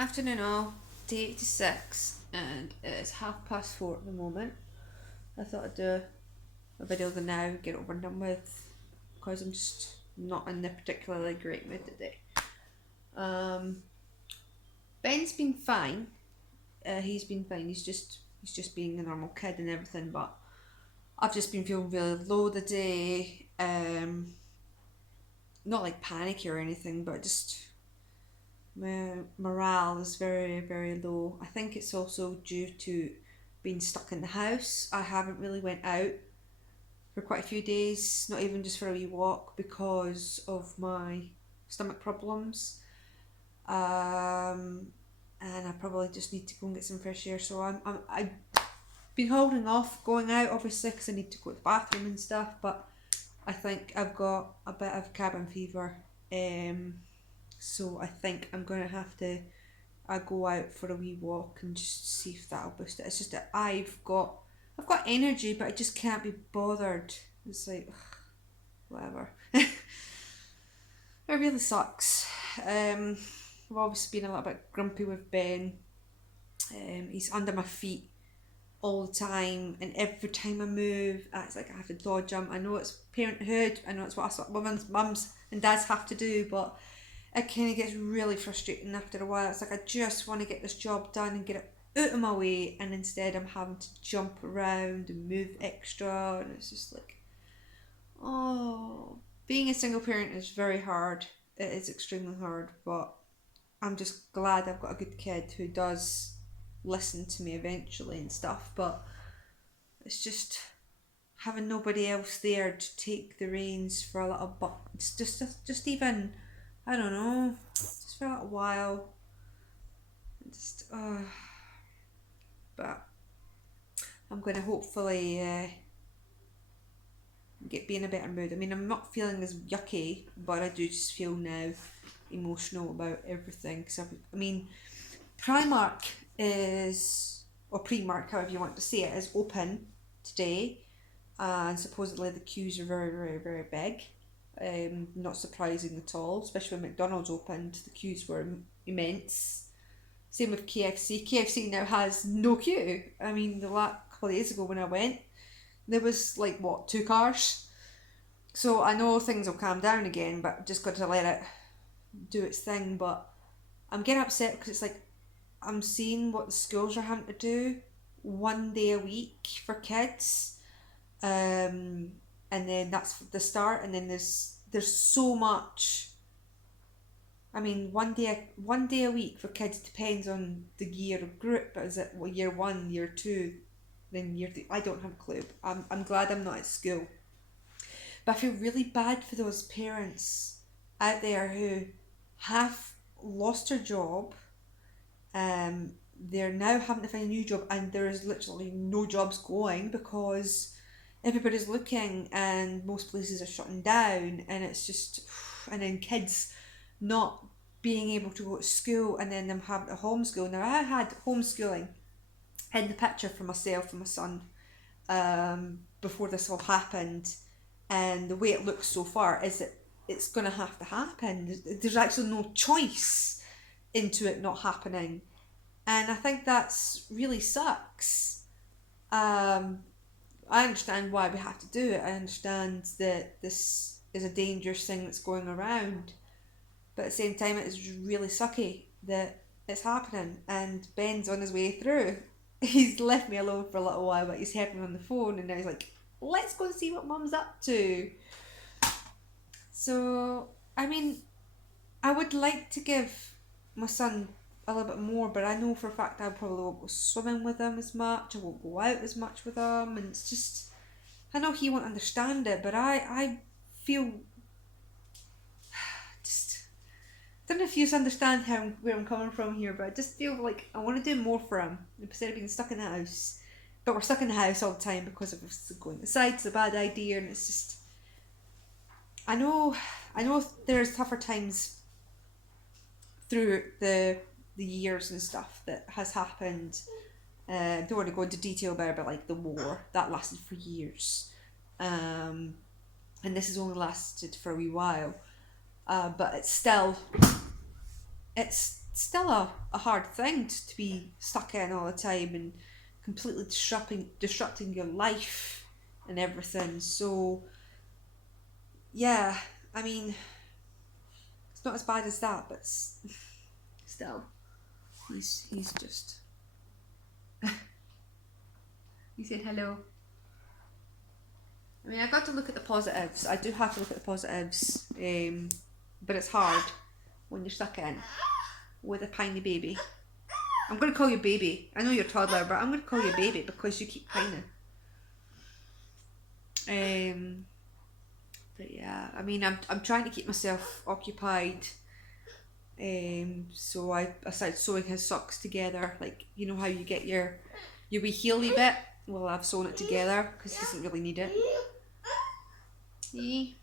Afternoon all, day 86, and it's 4:30 at the moment. I thought I'd do a video the now, get it over and done with, because I'm just not in the particularly great mood today. Um, Ben's been fine. He's been fine. He's just being a normal kid and everything. But I've just been feeling really low today. Not like panicky or anything, but just my morale is very, very low. I think it's also due to being stuck in the house. I haven't really went out for quite a few days, not even just for a wee walk because of my stomach problems. Um, and I probably just need to go and get some fresh air. So I've been holding off going out, obviously, because I need to go to the bathroom and stuff. But I think I've got a bit of cabin fever. Um, so I think I'm gonna have to go out for a wee walk and just see if that'll boost it. It's just that I've got energy, but I just can't be bothered. It's like ugh, whatever. It really sucks. I've obviously been a little bit grumpy with Ben. He's under my feet all the time, and every time I move, it's like I have to dodge him. I know it's parenthood. I know it's what us women's mums and dads have to do, but it kind of gets really frustrating after a while. It's like I just want to get this job done and get it out of my way, and instead I'm having to jump around and move extra, and it's just like, oh, being a single parent is very hard. It is extremely hard, but I'm just glad I've got a good kid who does listen to me eventually and stuff. But it's just having nobody else there to take the reins for a little bit. It's just even, I don't know, just for a little while. Just, but I'm going to hopefully be in a better mood. I mean, I'm not feeling as yucky, but I do just feel now emotional about everything. Cause I mean, Primark is, or Primark, however you want to say it, is open today, and supposedly the queues are very, very, very big. Not surprising at all, especially when McDonald's opened, the queues were immense. Same with KFC. KFC now has no queue. I mean, the last couple of days ago when I went, there was like what, two cars. So I know things will calm down again, but just got to let it do its thing. But I'm getting upset because it's like I'm seeing what the schools are having to do 1 day a week for kids, and then that's the start. And then there's so much. I mean, one day a week for kids depends on the year of group. Is it year one, year two, then year three? I don't have a clue. I'm glad I'm not at school, but I feel really bad for those parents out there who have lost their job. They're now having to find a new job, and there is literally no jobs going because everybody's looking, and most places are shutting down, and it's just, and then kids not being able to go to school, and then them having to homeschool. Now I had homeschooling in the picture for myself and my son before this all happened, and the way it looks so far is that it's going to have to happen. There's actually no choice into it not happening, and I think that's really sucks. Um, I understand why we have to do it. I understand that this is a dangerous thing that's going around, but at the same time, it's really sucky that it's happening. And Ben's on his way through. He's left me alone for a little while, but he's heard me on the phone, and now he's like, "Let's go and see what Mum's up to." So, I mean, I would like to give my son a little bit more, but I know for a fact I probably won't go swimming with him as much. I won't go out as much with him, and it's just, I know he won't understand it, but I feel just, I don't know if you understand where I'm coming from here, but I just feel like I want to do more for him instead of being stuck in the house. But we're stuck in the house all the time because of us going outside. It's a bad idea, and it's just, I know, I know there's tougher times through the years and stuff that has happened. Don't want to go into detail about it, but like the war that lasted for years, and this has only lasted for a wee while. But it's still a hard thing to be stuck in all the time and completely disrupting your life and everything. So yeah, I mean, it's not as bad as that, but still, he's just. He said hello. I mean, I got to look at the positives. I do have to look at the positives, but it's hard when you're stuck in with a tiny baby. I'm going to call you baby. I know you're a toddler, but I'm going to call you baby because you keep pining. But yeah, I mean, I'm trying to keep myself occupied. So I started sewing his socks together. Like, you know how you get your wee heely bit? Well, I've sewn it together because he doesn't really need it. See?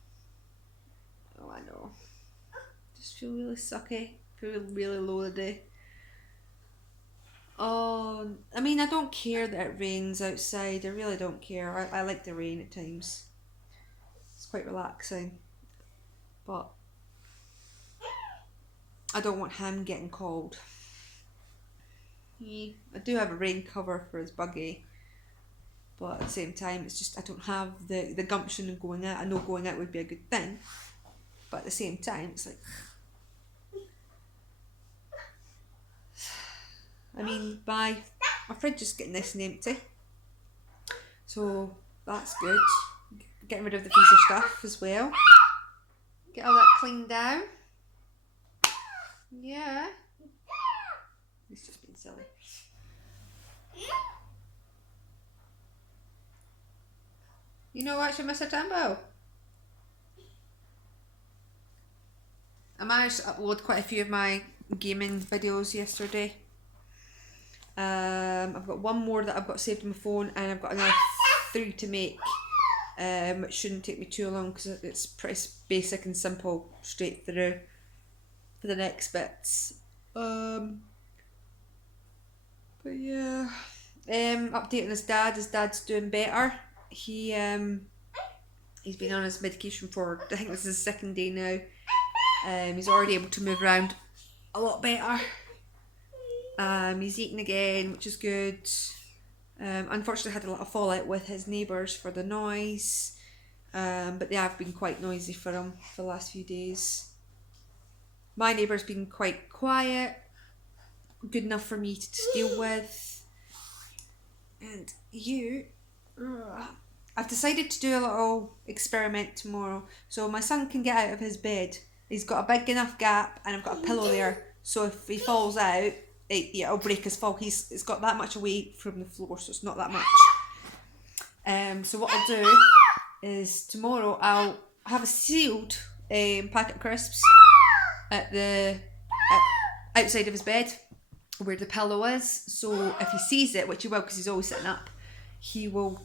Oh, I know. Just feel really sucky. Feel really low today. Oh, I mean, I don't care that it rains outside. I really don't care. I like the rain at times. It's quite relaxing. But I don't want him getting cold. I do have a rain cover for his buggy. But at the same time, it's just I don't have the gumption of going out. I know going out would be a good thing. But at the same time, it's like... I mean, my fridge is getting nice and empty. So that's good. Getting rid of the freezer stuff as well. Get all that cleaned down. Yeah. He's just being silly. You know what, Mr. Tambo? I managed to upload quite a few of my gaming videos yesterday. I've got one more that I've got saved on my phone, and I've got another 3 to make. It shouldn't take me too long because it's pretty basic and simple, straight through for the next bits. But yeah, updating his dad. His dad's doing better. He's been on his medication for, I think this is his 2nd day now. He's already able to move around a lot better. He's eating again, which is good. Unfortunately, had a lot of fallout with his neighbours for the noise, but they have been quite noisy for him for the last few days. My neighbour's been quite quiet, good enough for me to deal with. And I've decided to do a little experiment tomorrow. So my son can get out of his bed. He's got a big enough gap, and I've got a pillow there. So if he falls out, it'll break his fall. It's got that much away from the floor, so it's not that much. So what I'll do is tomorrow I'll have a sealed packet of crisps outside of his bed where the pillow is. So if he sees it, which he will because he's always sitting up, he will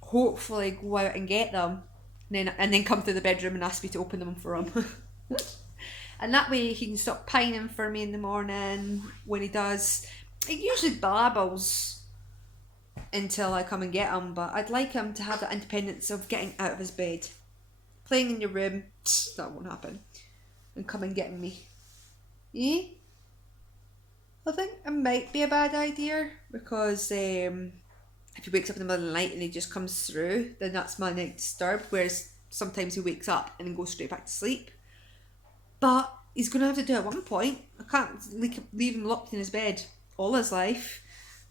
hopefully go out and get them, and then come through the bedroom and ask me to open them for him. And that way he can stop pining for me in the morning when he does. He usually babbles until I come and get him, but I'd like him to have the independence of getting out of his bed. Playing in your room, that won't happen. And come and getting me. Yeah? I think it might be a bad idea because if he wakes up in the middle of the night and he just comes through, then that's my night disturbed, whereas sometimes he wakes up and then goes straight back to sleep. But he's going to have to do it at one point. I can't leave him locked in his bed all his life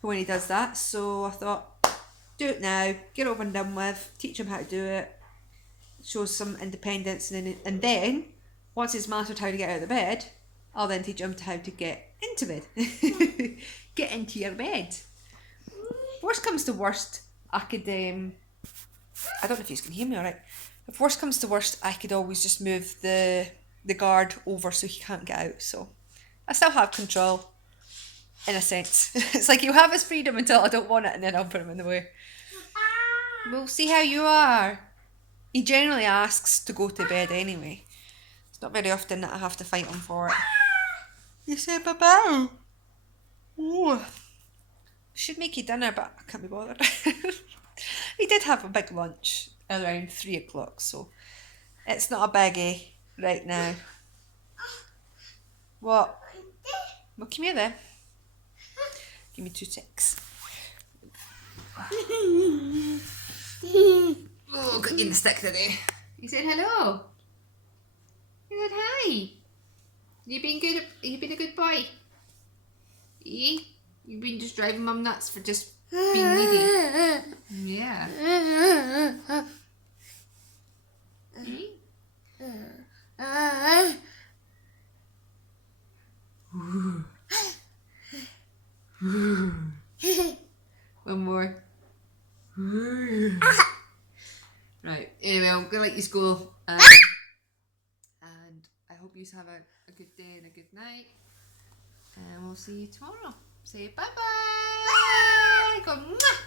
when he does that. So I thought, do it now, get over and done with, teach him how to do it, show some independence, and then once he's mastered how to get out of the bed, I'll then teach him how to get into bed. Get into your bed. Worst comes to worst, I could, I don't know if you can hear me alright. If worst comes to worst, I could always just move the guard over so he can't get out. So I still have control, in a sense. It's like he'll have his freedom until I don't want it, and then I'll put him in the way. We'll see how you are. He generally asks to go to bed anyway. It's not very often that I have to fight him for it. You said bye-bye. Oh. Should make you dinner, but I can't be bothered. He did have a big lunch around 3 o'clock, so it's not a biggie right now. What? Well, come here then. Give me 2 ticks. Oh, got you in the stick today. You said hello. You said hi. You been good? You been a good boy? Eh? You been just driving mum nuts for just being needy? Yeah. One more. Right. Anyway, I'm gonna let you go. And I hope you have a good day and a good night. And we'll see you tomorrow. Say bye bye. Go mwah.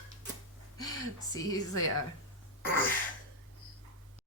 See you later.